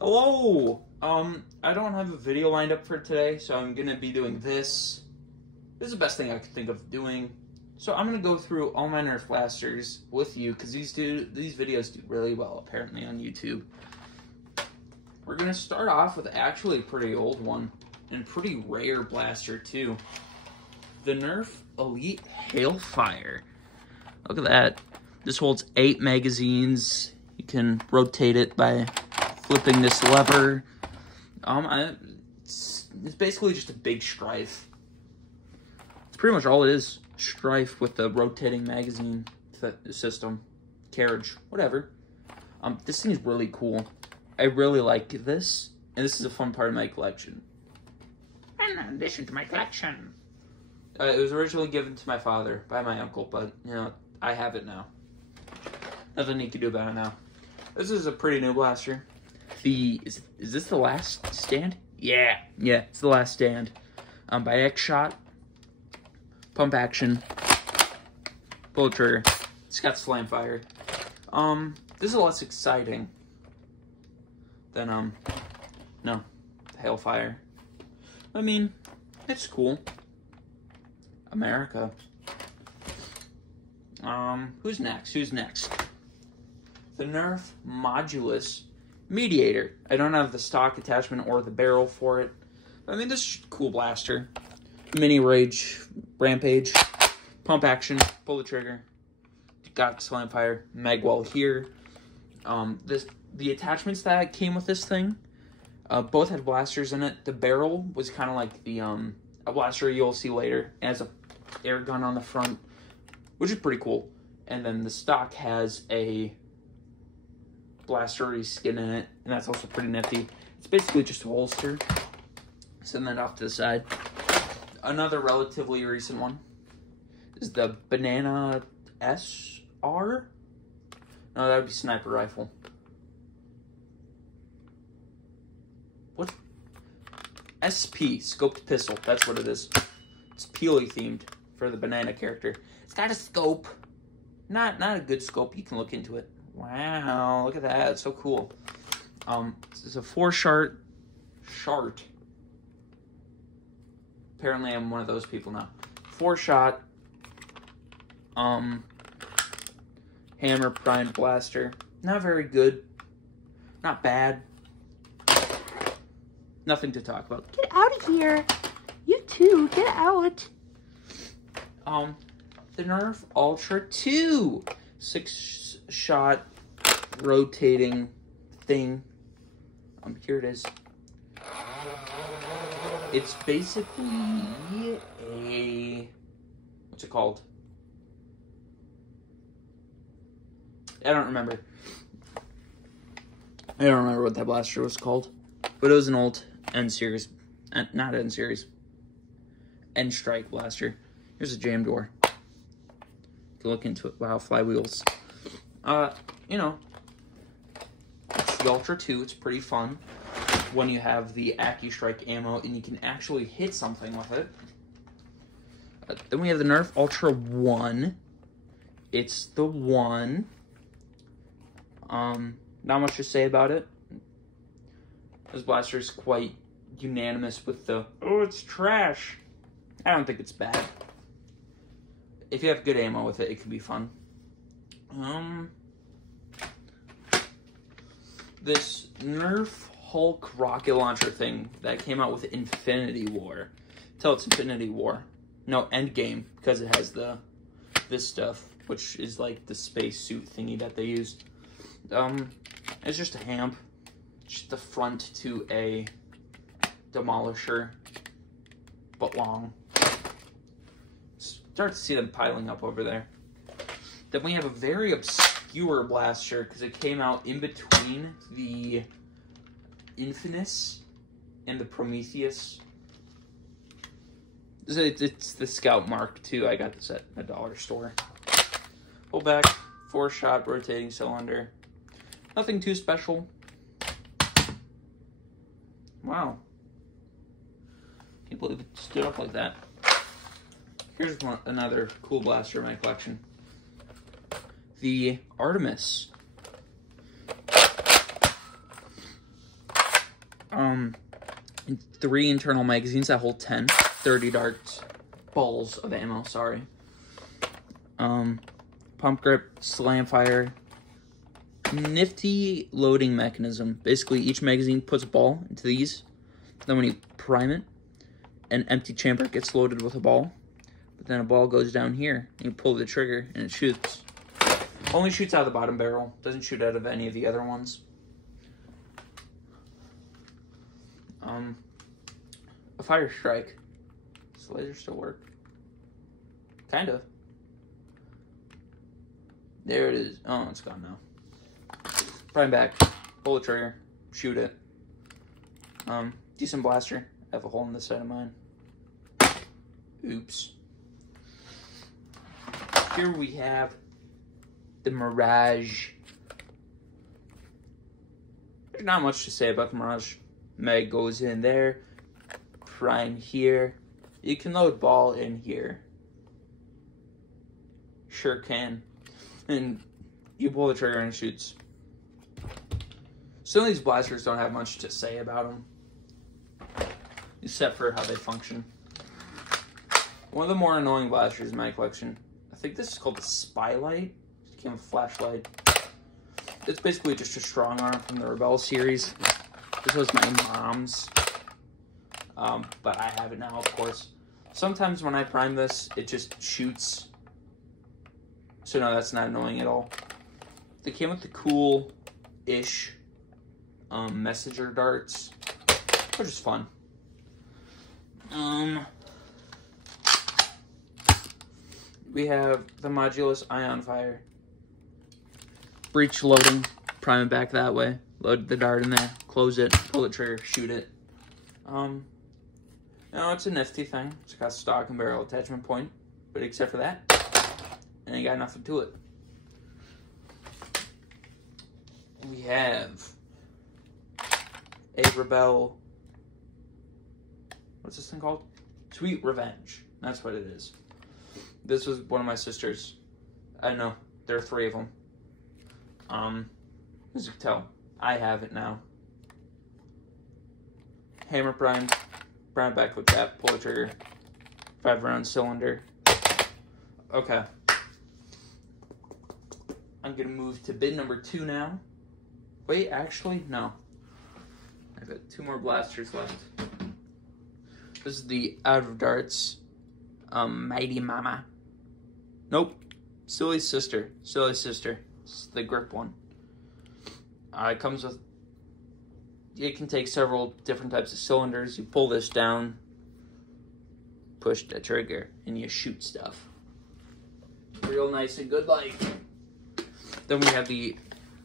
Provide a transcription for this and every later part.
Hello! I don't have a video lined up for today, so I'm gonna be doing this. This is the best thing I could think of doing. So I'm gonna go through all my Nerf blasters with you, because these videos do really well, apparently, on YouTube. We're gonna start off with actually a pretty old one, and pretty rare blaster, too. The Nerf Elite Hailfire. Look at that. This holds 8 magazines. You can rotate it by flipping this lever. It's basically just a big strife. It's pretty much all it is. Strife with the rotating magazine system, carriage, whatever. This thing is really cool. I really like this, and this is a fun part of my collection. And in addition to my collection, it was originally given to my father by my uncle, but you know, I have it now. Nothing he can do about it now. This is a pretty new blaster. Is this the last stand? Yeah, it's the last stand. By X-Shot, pump action, bullet trigger. It's got slam fire. This is less exciting than the Hailfire. I mean, it's cool. America. Who's next? The Nerf Modulus Mediator. I don't have the stock attachment or the barrel for it. I mean, this is a cool blaster. Mini Rampage, pump action, bullet trigger. Got slam fire, magwell here. The attachments that came with this thing, both had blasters in it. The barrel was kind of like the a blaster you'll see later. It has a air gun on the front, which is pretty cool. And then the stock has a blastery skin in it, and that's also pretty nifty. It's basically just a holster. Send that off to the side. Another relatively recent one is the Banana SR. No, that would be sniper rifle. What? SP, scoped pistol. That's what it is. It's Peely themed for the banana character. It's got a scope. Not a good scope. You can look into it. Wow, look at that. It's so cool. It's a 4-shart. Apparently I'm one of those people now. 4-shot. Hammer primed blaster. Not very good. Not bad. Nothing to talk about. Get out of here. You too, get out. The Nerf Ultra 2. 6-shot rotating thing. Here it is. It's basically a... what's it called? I don't remember. I don't remember what that blaster was called. But it was an old N-Series. Not N-Series. N-Strike blaster. Here's a jam door. You can look into it. Wow, flywheels. You know, it's the Ultra 2. It's pretty fun when you have the AccuStrike ammo and you can actually hit something with it. Then we have the Nerf Ultra 1. It's the 1. Not much to say about it. This blaster is quite unanimous with the, oh, it's trash. I don't think it's bad. If you have good ammo with it, it can be fun. This Nerf Hulk rocket launcher thing that came out with Infinity War. Tell it's Infinity War. No, Endgame, because it has this stuff, which is like the spacesuit thingy that they used. It's just a hamp. Just the front to a demolisher, but long. Start to see them piling up over there. Then we have a very obscure blaster because it came out in between the Infamous and the Prometheus. It's the Scout Mark II. I got this at a dollar store. Pull back, 4-shot rotating cylinder. Nothing too special. Wow. Can't believe it stood up like that. Here's another cool blaster in my collection. The Artemis. And 3 internal magazines that hold 10. 30 darts. Balls of ammo, sorry. Pump grip, slam fire. Nifty loading mechanism. Basically, each magazine puts a ball into these. Then when you prime it, an empty chamber gets loaded with a ball. But then a ball goes down here. And you pull the trigger, and it shoots. Only shoots out of the bottom barrel. Doesn't shoot out of any of the other ones. A fire strike. Does the laser still work? Kind of. There it is. Oh, it's gone now. Prime back. Pull the trigger. Shoot it. Decent blaster. I have a hole in this side of mine. Oops. Here we have the Mirage. There's not much to say about the Mirage. Mag goes in there. Prime here. You can load ball in here. Sure can. And you pull the trigger and it shoots. Some of these blasters don't have much to say about them, except for how they function. One of the more annoying blasters in my collection, I think this is called the Spylight. It became a flashlight. It's basically just a strong arm from the Rebel series. This was my mom's, but I have it now, of course. Sometimes when I prime this, it just shoots. So no, that's not annoying at all. They came with the cool-ish messenger darts, which is fun. We have the Modulus Ion Fire. Breech loading, prime it back that way. Load the dart in there, close it, pull the trigger, shoot it. No, it's a nifty thing. It's got stock and barrel attachment point, but except for that, it ain't got nothing to it. We have a Rebel. What's this thing called? Sweet Revenge. That's what it is. This was one of my sisters. I know. There are 3 of them. As you can tell, I have it now. Hammer primed. Prime back with that. Pull the trigger. 5-round cylinder. Okay. I'm going to move to bin number 2 now. Wait, actually, no. I've got 2 more blasters left. This is the Out of Darts Mighty Mama. Nope. Silly Sister. Silly Sister. It's the grip one. It comes with... It can take several different types of cylinders. You pull this down, push the trigger, and you shoot stuff. Real nice and good like. Then we have the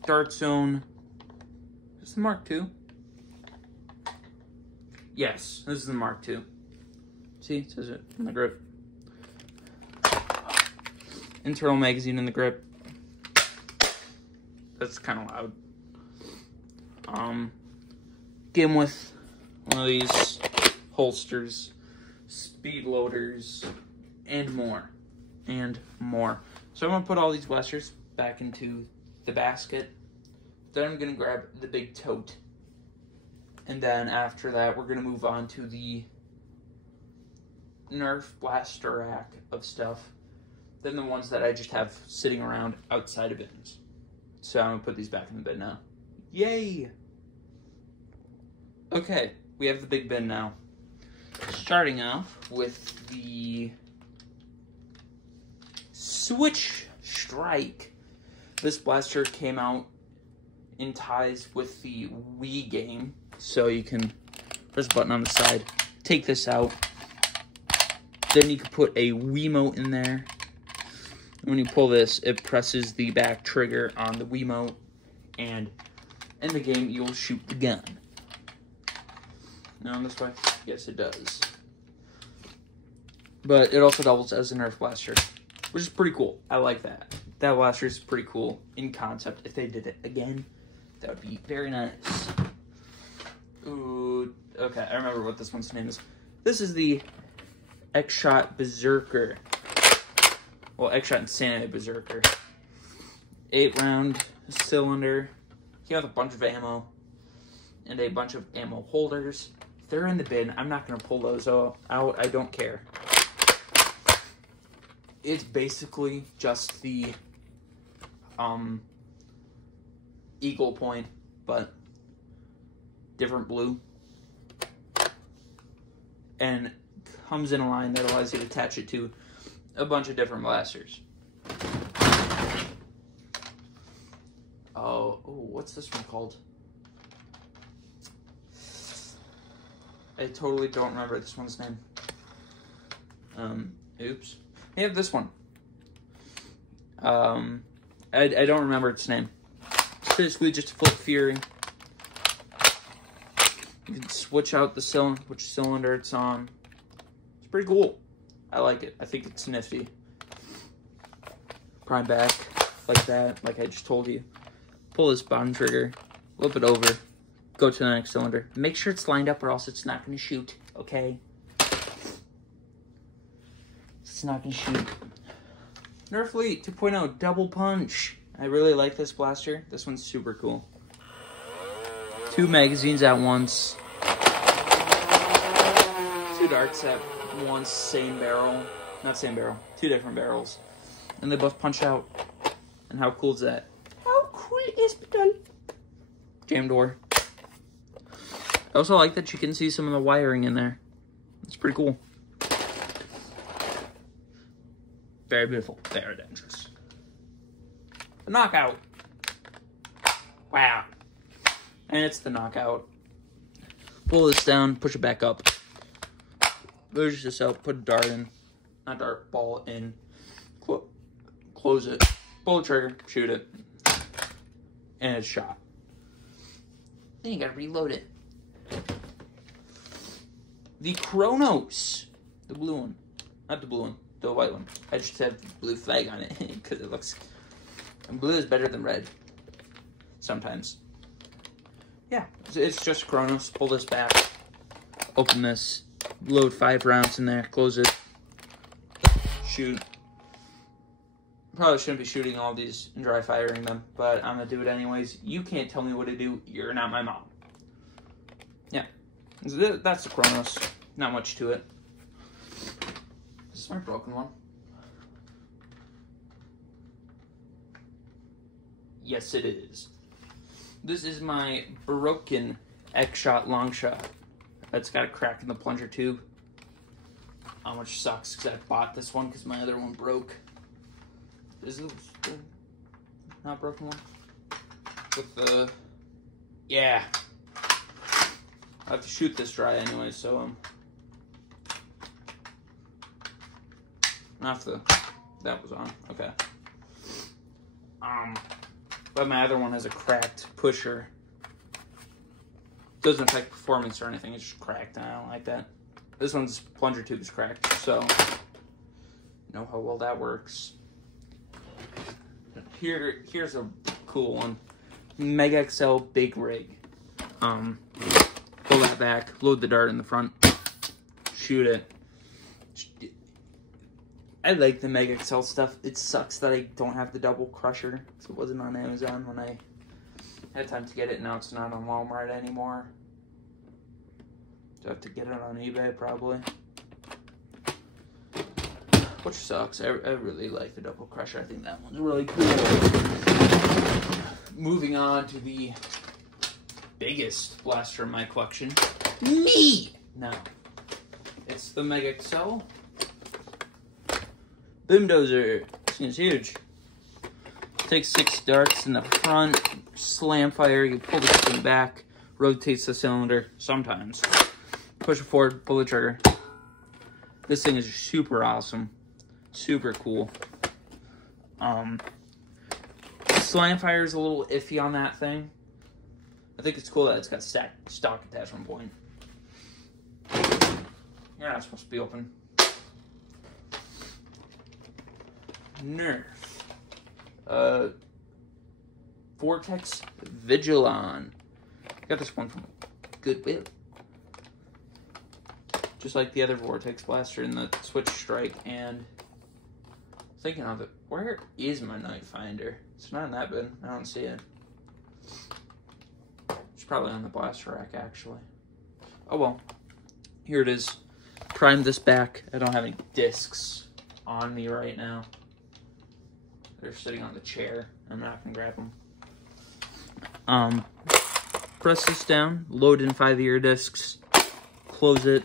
Dart Zone. Is this the Mark II? Yes, this is the Mark II. See, it says it in the grip. Internal magazine in the grip. That's kind of loud. Came with one of these holsters, speed loaders, and more. So I'm going to put all these blasters back into the basket. Then I'm going to grab the big tote. And then after that, we're going to move on to the Nerf blaster rack of stuff. Then the ones that I just have sitting around outside of bins. So I'm going to put these back in the bin now. Yay! Okay, we have the big bin now. Starting off with the Switch Strike. This blaster came out in ties with the Wii game. So you can press a button on the side, take this out. Then you can put a Wiimote in there. When you pull this, it presses the back trigger on the Wiimote. And in the game, you'll shoot the gun. Now this way? Yes, it does. But it also doubles as a Nerf blaster, which is pretty cool. I like that. That blaster is pretty cool in concept. If they did it again, that would be very nice. Ooh, okay, I remember what this one's name is. This is the X-Shot Berserker. Well, X-Shot Insanity Berserker. 8-round cylinder. He has a bunch of ammo. And a bunch of ammo holders. If they're in the bin, I'm not going to pull those out. I don't care. It's basically just the Eagle Point, but different blue. And comes in a line that allows you to attach it to a bunch of different blasters. Oh, what's this one called? I totally don't remember this one's name. Oops. I have this one. I don't remember its name. It's basically just a flip Fury. You can switch out the which cylinder it's on. It's pretty cool. I like it. I think it's nifty. Prime back like that, like I just told you. Pull this bottom trigger, flip it over, go to the next cylinder. Make sure it's lined up or else it's not going to shoot, okay? It's not going to shoot. Nerf Elite 2.0 Double Punch. I really like this blaster. This one's super cool. 2 magazines at once. 2 darts at once, same barrel. Not same barrel, 2 different barrels. And they both punch out. And how cool is that? How cool is it? Jam door. I also like that you can see some of the wiring in there. It's pretty cool. Very beautiful. Very dangerous. The knockout. Wow. And it's the knockout. Pull this down, push it back up. Push this out, put a dart in. Not dart, ball in. Close it. Pull the trigger, shoot it. And it's shot. Then you gotta reload it. The Kronos. The blue one. Not the blue one. The white one. I just have the blue flag on it because it looks... And blue is better than red. Sometimes. Yeah. It's just Kronos. Pull this back. Open this. Load 5 rounds in there. Close it. Shoot. Probably shouldn't be shooting all these and dry firing them, but I'm gonna do it anyways. You can't tell me what to do. You're not my mom. Yeah. That's the Kronos. Not much to it. Is this my broken one? Yes, it is. This is my broken X-Shot long shot. It's got a crack in the plunger tube. Which sucks because I bought this one because my other one broke. Is this the not broken one? With the... Yeah. I have to shoot this dry anyway, so not the... That was on. Okay. But my other one has a cracked pusher. Doesn't affect performance or anything. It's just cracked, and I don't like that. This one's plunger tube is cracked, so you know how well that works. Here's a cool one. Mega XL Big Rig. Pull that back, load the dart in the front, shoot it. I like the Mega XL stuff. It sucks that I don't have the double crusher, because it wasn't on Amazon when I had time to get it. Now it's not on Walmart anymore. So I have to get it on eBay probably. Which sucks. I really like the double crusher. I think that one's really cool. Moving on to the biggest blaster in my collection. Me! No. It's the Mega XL Boom Dozer. This thing is huge. Takes 6 darts in the front, slam fire, you pull the thing back, rotates the cylinder sometimes. Push it forward, pull the trigger. This thing is super awesome. Super cool. Slam fire is a little iffy on that thing. I think it's cool that it's got stock attachment point. You're not supposed to be open. Nerf. Vortex Vigilon. Got this one from Goodwill. Just like the other Vortex blaster in the Switch Strike. And thinking of it, where is my Night Finder? It's not in that bin. I don't see it. It's probably on the blaster rack, actually. Oh well. Here it is. Prime this back. I don't have any discs on me right now. They're sitting on the chair. I'm not gonna grab them. Press this down. Load in 5-year discs. Close it.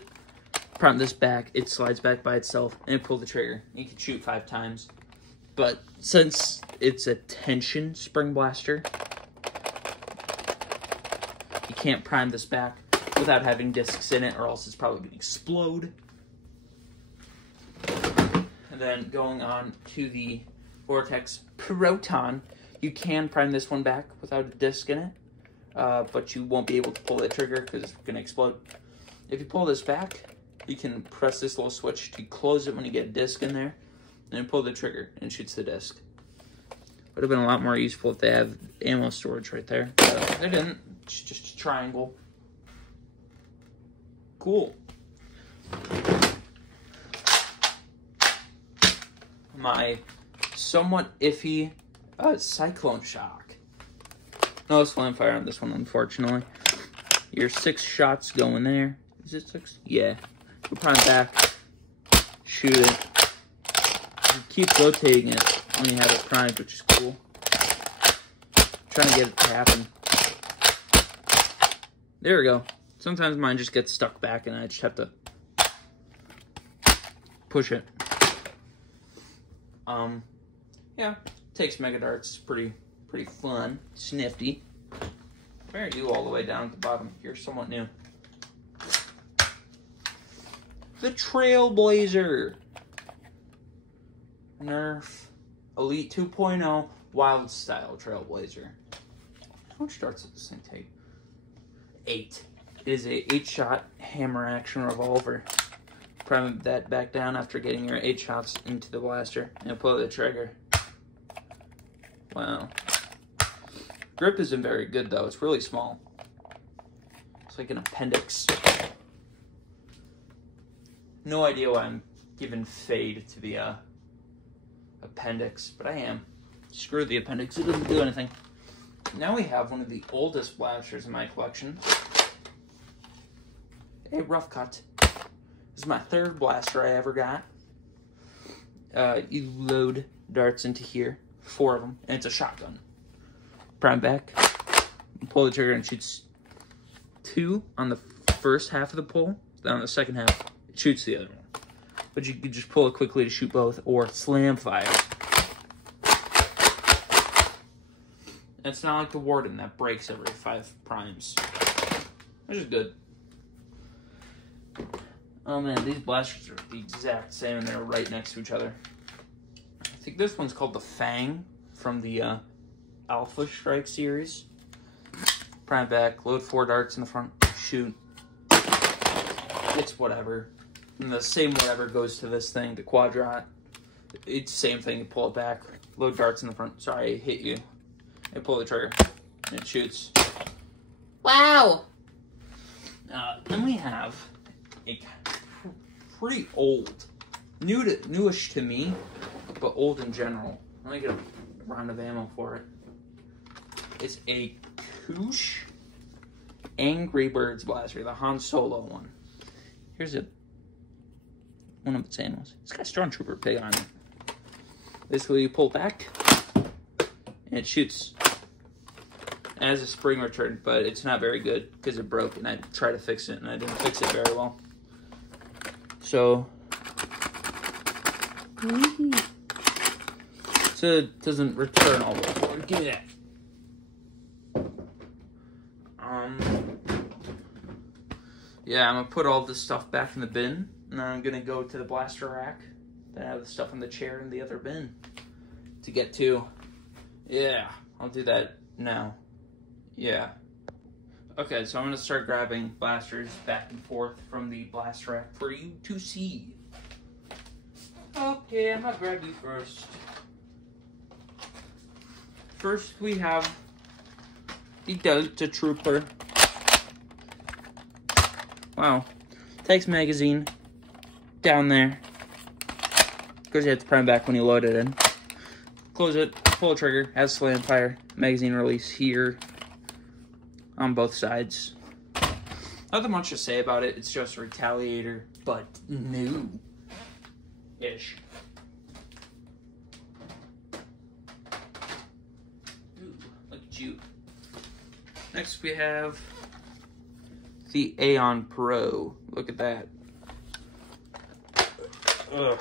Prime this back. It slides back by itself, and pull the trigger. You can shoot 5 times. But since it's a tension spring blaster, you can't prime this back without having discs in it, or else it's probably going to explode. And then going on to the Vortex Proton, you can prime this one back without a disc in it, but you won't be able to pull the trigger because it's going to explode. If you pull this back, you can press this little switch to close it when you get a disc in there, and then pull the trigger and it shoots the disc. Would have been a lot more useful if they have ammo storage right there. But they didn't. It's just a triangle. Cool. My somewhat iffy Cyclone Shock. No flame fire on this one, unfortunately. Your 6 shots go in there. Is it 6? Yeah. You prime back. Shoot it. You keep rotating it when you have it primed, which is cool. Trying to get it to happen. There we go. Sometimes mine just gets stuck back and I just have to push it. Yeah, takes mega darts. Pretty fun. It's nifty. Where are you all the way down at the bottom? You're somewhat new. The Trailblazer. Nerf Elite 2.0 Wild Style Trailblazer. How much darts does this thing take? 8. It is a 8-shot hammer action revolver. Prime that back down after getting your 8 shots into the blaster and pull the trigger. Wow. Grip isn't very good though. It's really small. It's like an appendix. No idea why I'm giving fade to the appendix, but I am. Screw the appendix. It doesn't do anything. Now we have one of the oldest blasters in my collection. A rough cut. This is my 3rd blaster I ever got. You load darts into here, 4 of them, and it's a shotgun. Prime back, pull the trigger and it shoots 2 on the first half of the pull. Then on the second half, it shoots the other one. But you can just pull it quickly to shoot both, or slam fire. And it's not like the Warden that breaks every 5 primes, which is good. Oh man, these blasters are the exact same and they're right next to each other. I think this one's called the Fang from the Alpha Strike series. Prime back, load 4 darts in the front, shoot. It's whatever. And the same whatever goes to this thing, the Quadrat. It's the same thing, you pull it back, load darts in the front. Sorry, I hit you. And pull the trigger, and it shoots. Wow! Then we have a pretty old, newish to me, but old in general. Let me get a round of ammo for it. It's a Koosh Angry Birds blaster, the Han Solo one. Here's one of its animals. It's got a Stormtrooper pig on it. Basically, you pull back, and it shoots. It has a spring return, but it's not very good because it broke, and I tried to fix it, and I didn't fix it very well. So it doesn't return all the way forward. Give me that. Yeah, I'm gonna put all this stuff back in the bin, and then I'm gonna go to the blaster rack. Then I have the stuff in the chair in the other bin to get to. Yeah, I'll do that now. Yeah. Okay, so I'm gonna start grabbing blasters back and forth from the blaster rack for you to see. Okay, I'm gonna grab you first. First, we have the Delta Trooper. Wow. Takes magazine down there. Because you have to prime back when you load it in. Close it, pull the trigger, has slam fire, magazine release here on both sides. Nothing much to say about it. It's just a Retaliator, but new-ish. Ooh, look at you. Next we have the Aeon Pro. Look at that. Ugh.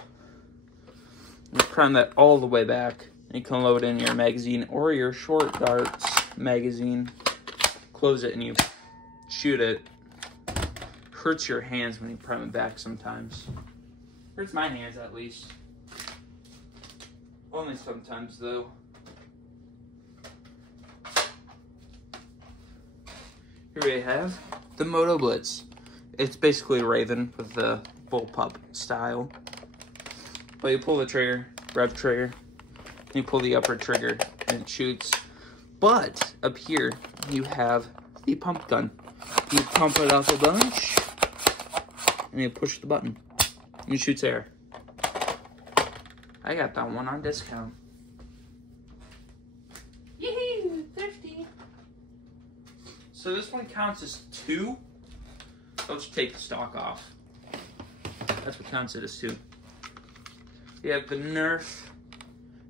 You prime that all the way back, and you can load in your magazine or your short darts magazine. Close it and you shoot it. Hurts your hands when you prime it back sometimes. Hurts my hands at least. Only sometimes though. Here we have the Moto Blitz. It's basically a Raven with the bullpup style. But you pull the trigger, rev trigger, and you pull the upper trigger and it shoots. But up here you have the pump gun. You pump it off a bunch and you push the button and it shoots air. I got that one on discount. Yee-hoo, thrifty. So this one counts as 2. I'll just take the stock off. That's what counts it as 2. You have the Nerf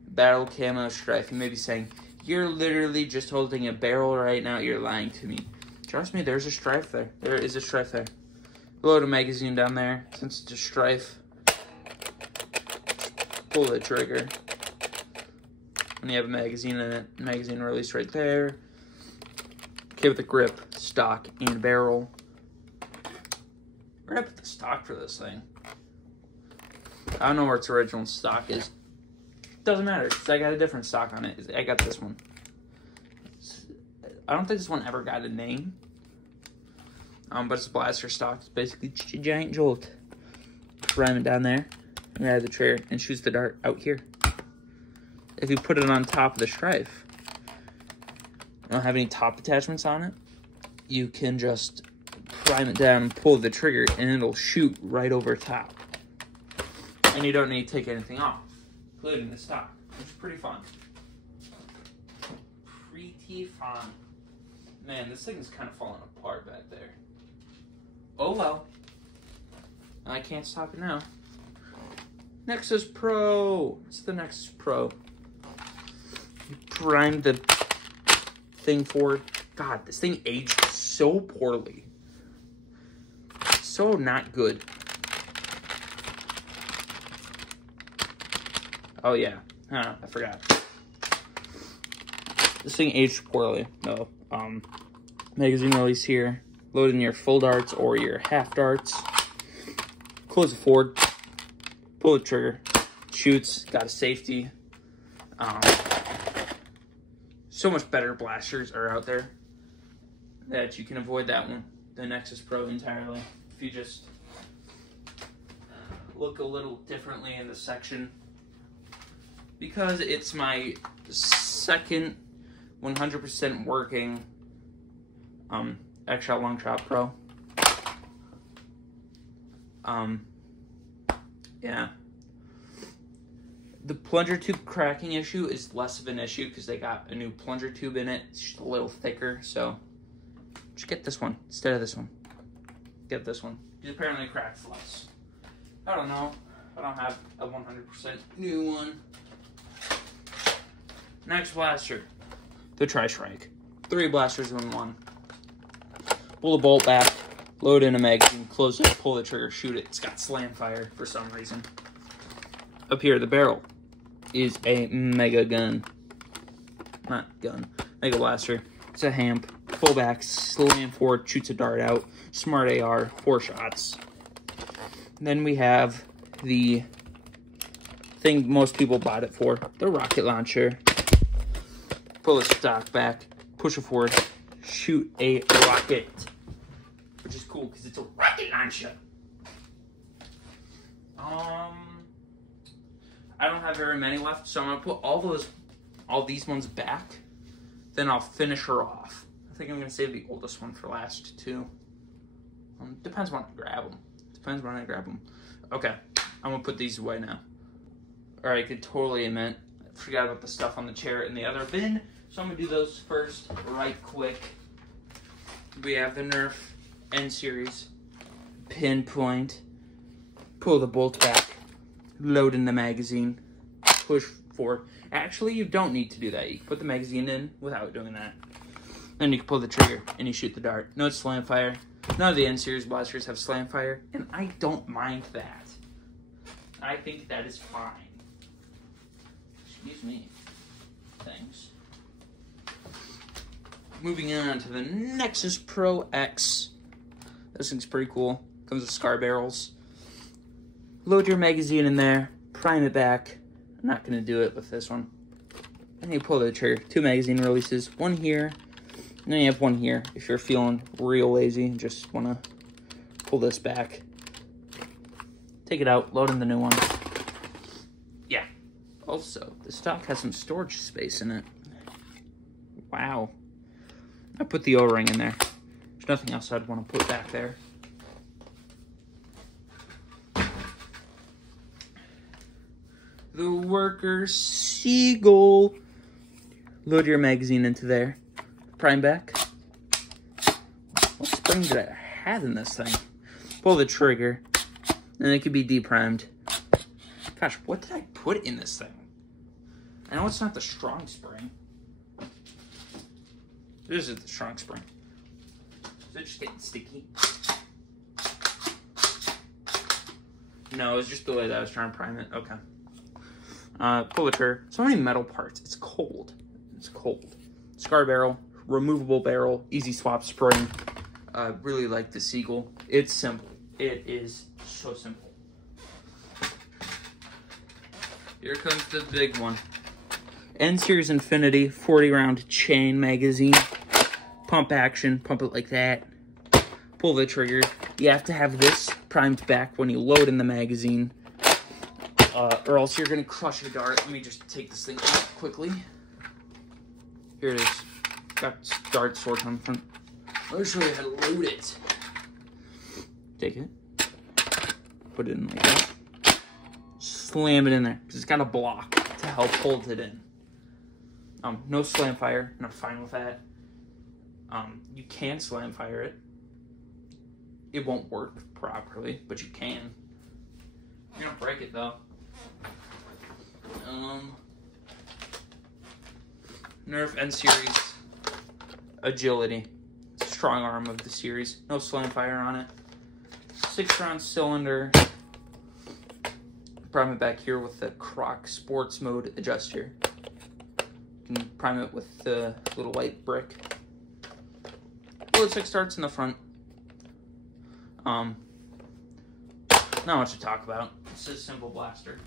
Battle Camo Strife. You may be saying, you're literally just holding a barrel right now. You're lying to me. Trust me, there's a strife there. There is a strife there. Load a magazine down there. Since it's a strife, pull the trigger. And you have a magazine in it. Magazine release right there. Okay, with the grip, stock, and barrel. We're gonna put the stock for this thing. I don't know where its original stock is. Doesn't matter, because I got a different stock on it. I got this one. I don't think this one ever got a name. But it's a blaster stock. It's basically just a giant jolt. Prime it down there, and grab the trigger, and shoots the dart out here. If you put it on top of the strife, you don't have any top attachments on it, you can just prime it down and pull the trigger, and it'll shoot right over top. And you don't need to take anything off, including the stock, which is pretty fun. Pretty fun. Man, this thing is kind of falling apart back there. Oh well. I can't stop it now. Nexus Pro. It's the Nexus Pro. You primed the thing forward. God, this thing aged so poorly. So not good. Oh yeah, I forgot. This thing aged poorly. No, magazine release here. Load in your full darts or your half darts. Close it forward. Pull the trigger. Shoots. Got a safety. So much better blasters are out there that you can avoid that one. The Nexus Pro entirely. If you just look a little differently in the section. Because it's my second 100% working X-Shot Long Shot Pro. Yeah. The plunger tube cracking issue is less of an issue because they got a new plunger tube in it. It's just a little thicker, so just get this one instead of this one. Get this one. It apparently cracks less. I don't know. I don't have a 100% new one. Next blaster, the Tri-Strike. 3 blasters in one. Pull the bolt back, load in a magazine, close it, pull the trigger, shoot it. It's got slam fire for some reason. Up here, the barrel is a mega gun. Not gun, mega blaster. It's a hamp. Pull back, slam forward, shoots a dart out. Smart AR, 4 shots. Then we have the thing most people bought it for, the rocket launcher. Pull the stock back, push it forward, shoot a rocket. Which is cool because it's a rocket launcher. I don't have very many left, so I'm gonna put all these ones back. Then I'll finish her off. I think I'm gonna save the oldest one for last too. Depends when I grab them. Okay, I'm gonna put these away now. All right, I could totally admit I forgot about the stuff on the chair in the other bin, so I'm gonna do those first, right quick. We have the Nerf N series. Pinpoint. Pull the bolt back. Load in the magazine. Push forward. Actually, you don't need to do that. You can put the magazine in without doing that. Then you can pull the trigger and you shoot the dart. No slam fire. None of the N series blasters have slam fire, and I don't mind that. I think that is fine. Excuse me. Thanks. Moving on to the Nexus Pro X. This thing's pretty cool. Comes with scar barrels. Load your magazine in there. Prime it back. I'm not going to do it with this one. And you pull the trigger. 2 magazine releases. One here. And then you have one here. If you're feeling real lazy and just want to pull this back. Take it out. Load in the new one. Yeah. Also, the stock has some storage space in it. Wow. I put the O-ring in there. There's nothing else I'd want to put back there. The Worker Seagull. Load your magazine into there. Prime back. What spring did I have in this thing? Pull the trigger. And it could be deprimed. Gosh, what did I put in this thing? I know it's not the strong spring. This is the strong spring. Is it just getting sticky? No, it's just the way that I was trying to prime it. Okay. Pull the trigger. So many metal parts. It's cold. It's cold. Scar barrel. Removable barrel. Easy swap spring. Really like the Seagull. It's simple. It is so simple. Here comes the big one. N-Series Infinity 40-round chain magazine. Pump action. Pump it like that. Pull the trigger. You have to have this primed back when you load in the magazine. Or else you're going to crush your dart. Let me just take this thing out quickly. Here it is. Got dart sword on the front. Let me show you how to load it. Take it. Put it in like that. Slam it in there. Because it's got a block to help hold it in. No slam fire. Not fine with that. You can slam fire it. It won't work properly, but you can. You're gonna break it though. Nerf N series agility. Strong arm of the series. No slam fire on it. 6-round cylinder. Prime it back here with the Croc Sports Mode adjuster. You can prime it with the little white brick. Bullet 6 darts in the front. Not much to talk about. It's a simple blaster.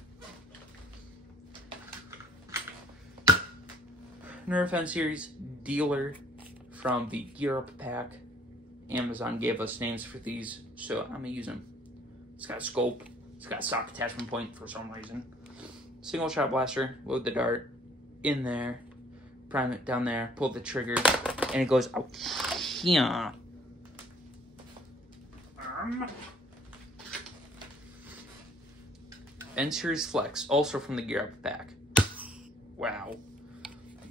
Nerf N series dealer from the Gear Up pack. Amazon gave us names for these, so I'm gonna use them. It's got a scope. It's got a sock attachment point for some reason. Single shot blaster. Load the dart in there. Prime it down there. Pull the trigger, and it goes out here. N-Series Flex, also from the Gear Up pack. Wow.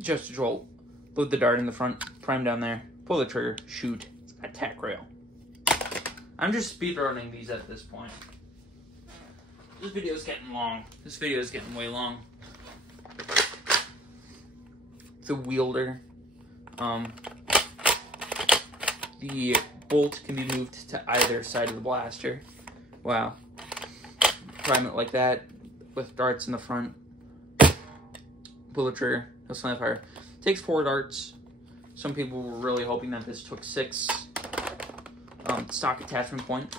Just a jolt. Load the dart in the front, prime down there, pull the trigger, shoot. It's got a tack rail. I'm just speedrunning these at this point. This video is getting long. This video is getting way long. The wielder. The bolt can be moved to either side of the blaster. Wow. Prime it like that with darts in the front. Pull the trigger. No slam fire. Takes 4 darts. Some people were really hoping that this took 6. Stock attachment point.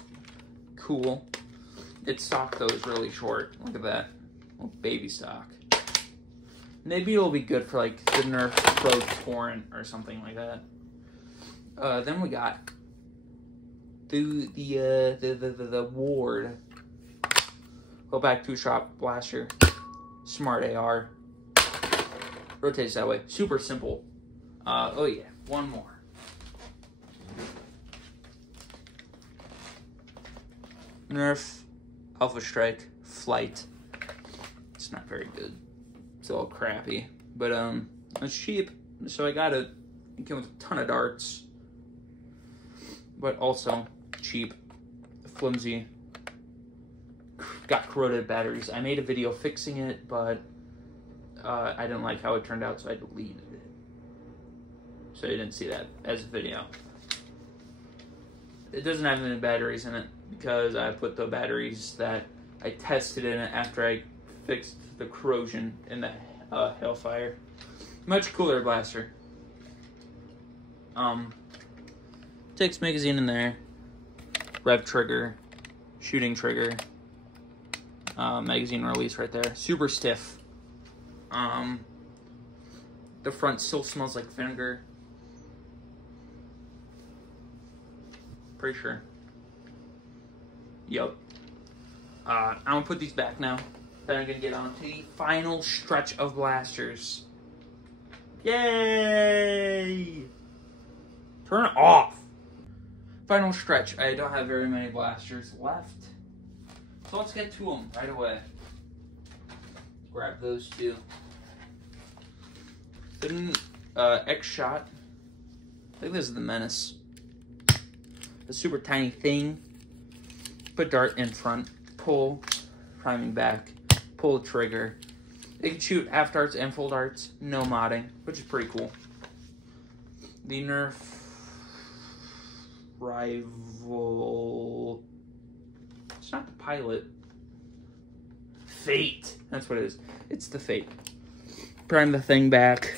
Cool. Its stock though is really short. Look at that. Little baby stock. Maybe it'll be good for like the Nerf Pro Torrent or something like that. Then we got the Ward. Go back 2-shot blaster. Smart AR. Rotates that way. Super simple. Oh yeah, one more. Nerf Alpha Strike Flight. It's not very good. It's all crappy, but it's cheap, so I got it. It came with a ton of darts. but also cheap, flimsy. Got corroded batteries. I made a video fixing it, but I didn't like how it turned out, so I deleted it. So you didn't see that as a video. It doesn't have any batteries in it because I put the batteries that I tested in it after I fixed the corrosion in the Hellfire. Much cooler blaster. Takes magazine in there, rev trigger, shooting trigger, magazine release right there. Super stiff. The front still smells like vinegar. Pretty sure. Yep. I'm gonna put these back now. Then I'm gonna get on to the final stretch of blasters. Yay! Turn it off. Final stretch. I don't have very many blasters left. So let's get to them right away. Grab those two. Then, X-Shot. I think this is the Menace. A super tiny thing. Put dart in front. Pull. Priming back. Pull the trigger. It can shoot half darts and full darts. No modding, which is pretty cool. The Nerf rival. It's not the Pilot. Fate. That's what it is. It's the Fate. Prime the thing back.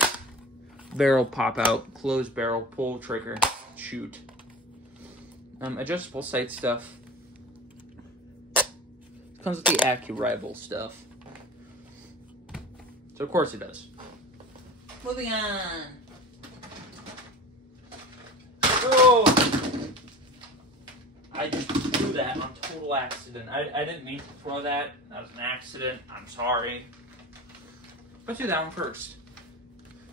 Barrel pop out. Close barrel. Pull trigger. Shoot. Adjustable sight stuff. Comes with the AccuRival stuff. So of course it does. Moving on. Oh! I just threw that on total accident. I didn't mean to throw that. That was an accident. I'm sorry. Let's do that one first.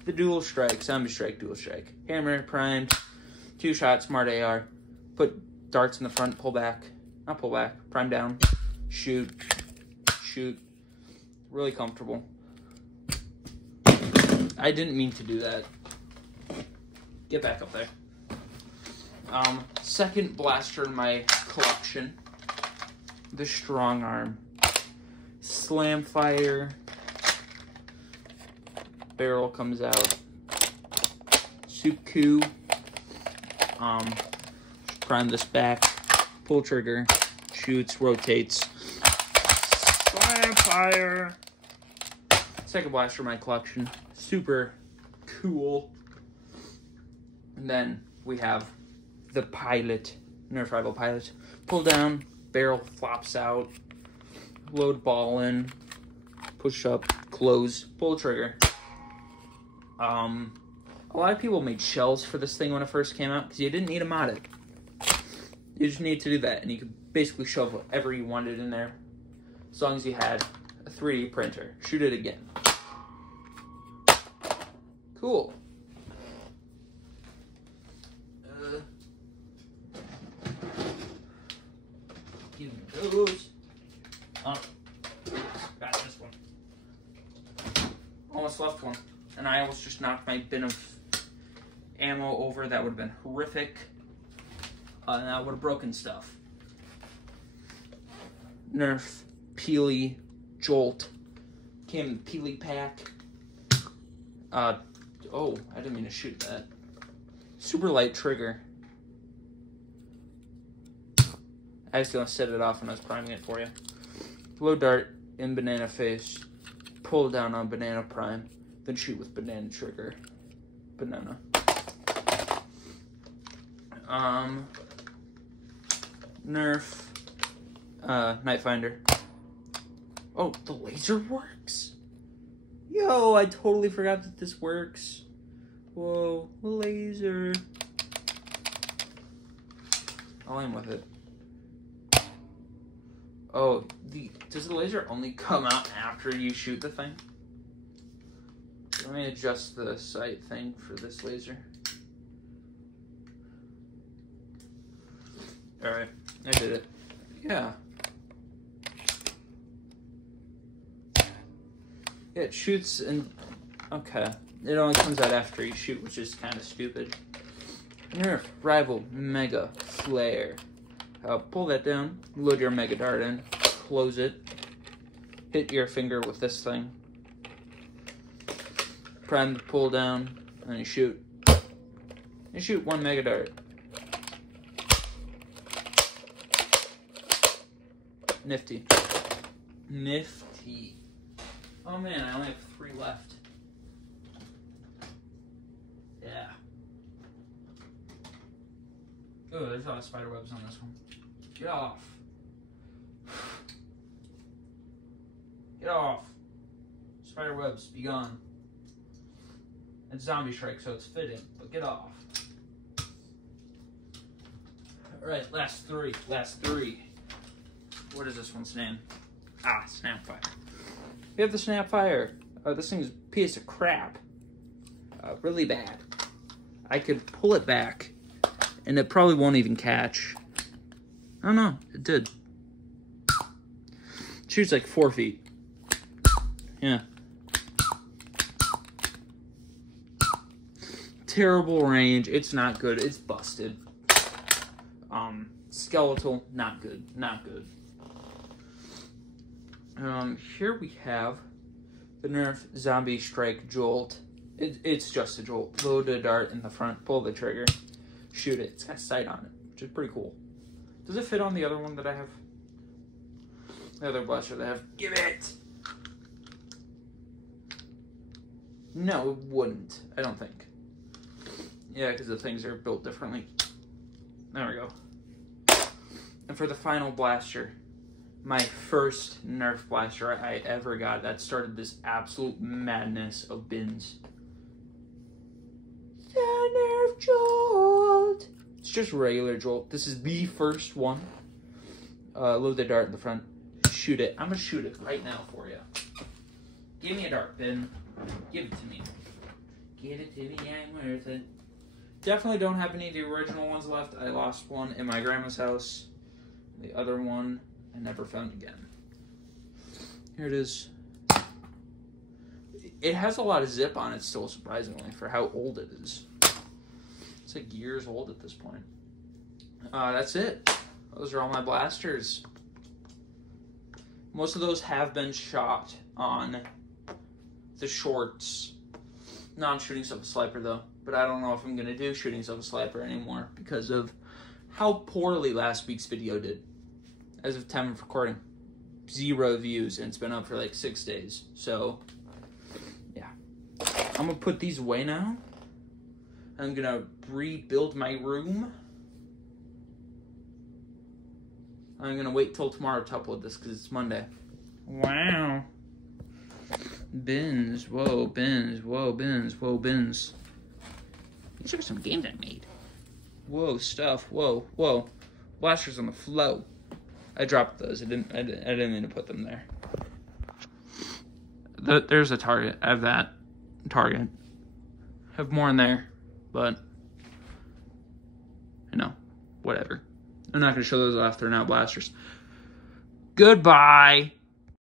The Dual Strike, Zombie Strike, Dual Strike. Hammer, primed, 2-shot, Smart AR. Put darts in the front, pull back. Not pull back, prime down. Shoot. Shoot. Really comfortable. I didn't mean to do that. Get back up there. Second blaster in my collection. The Strong Arm. Slam fire. Barrel comes out. Suku. Prime this back. Pull trigger. Shoots, rotates. Slam fire. Second blaster in my collection. Super cool. And then we have the Pilot. Nerf rival Pilot. Pull down. Barrel flops out. Load ball in. Push up. Close. Pull trigger. A lot of people made shells for this thing when it first came out because you didn't need to mod it. You just need to do that, and you could basically shove whatever you wanted in there as long as you had a 3D printer. Shoot it again. Cool. Give me those. Oh, got this one. Almost left one. And I almost just knocked my bin of ammo over. That would have been horrific. And that would have broken stuff. Nerf, Peely, Jolt. Came in the Peely pack. Oh, I didn't mean to shoot that. Super light trigger. I was going to set it off when I was priming it for you. Low dart in banana face. Pull down on banana prime. Then shoot with banana trigger. Banana. Nerf. Night Finder. Oh, the laser works? Yo, I totally forgot that this works. Whoa, laser. I'll aim with it. Oh, does the laser only come out after you shoot the thing? Let me adjust the sight thing for this laser. Alright, I did it. Yeah. Yeah, it shoots and... Okay. It only comes out after you shoot, which is kind of stupid. Nerf Rival Mega Flare. Pull that down, load your Mega Dart in, close it, hit your finger with this thing, prime the pull down, and you shoot. You shoot one Mega Dart. Nifty. Nifty. Oh man, I only have 3 left. Yeah. Oh, there's a lot of spider webs on this one. Get off. Get off. Spider webs, be gone. It's zombie strike, so it's fitting, but get off. Alright, last 3. Last 3. What is this one's name? Ah, Snapfire. We have the Snapfire. This thing's a piece of crap. Really bad. I could pull it back, and it probably won't even catch. I don't know. It did. It shoots like 4 feet. Yeah. Terrible range. It's not good. It's busted. Skeletal, not good. Not good. Here we have the Nerf Zombie Strike Jolt. It's just a jolt. Load a dart in the front, pull the trigger, shoot it. It's got a sight on it, which is pretty cool. Does it fit on the other one that I have? The other blaster that I have? Give it! No, it wouldn't. I don't think. Yeah, because the things are built differently. There we go. And for the final blaster, my first Nerf blaster I ever got that started this absolute madness of bins. The Nerf Jolt! It's just regular Jolt. This is the first one. Load the dart in the front. Shoot it. I'm going to shoot it right now for you. Give me a dart, bin. Give it to me. Give it to me, I'm worth it. Definitely don't have any of the original ones left. I lost one in my grandma's house. The other one I never found again. Here it is. It has a lot of zip on it still, surprisingly, for how old it is. It's like years old at this point. That's it. Those are all my blasters. Most of those have been shot on the shorts. Non-shooting stuff with Sliper, though. But I don't know if I'm going to do shooting stuff with Sliper anymore because of how poorly last week's video did. As of time of recording, 0 views, and it's been up for like 6 days. So, yeah. I'm going to put these away now. I'm going to rebuild my room. I'm going to wait till tomorrow to upload this because it's Monday. Wow. Bins. Whoa, bins. Whoa, bins. Whoa, bins. These are some games I made. Whoa, stuff. Whoa, whoa. Blasters on the flow. I dropped those. I didn't mean to put them there. There's a target. I have that target. I have more in there, but you know, whatever. I'm not going to show those off. They're now blasters. Goodbye.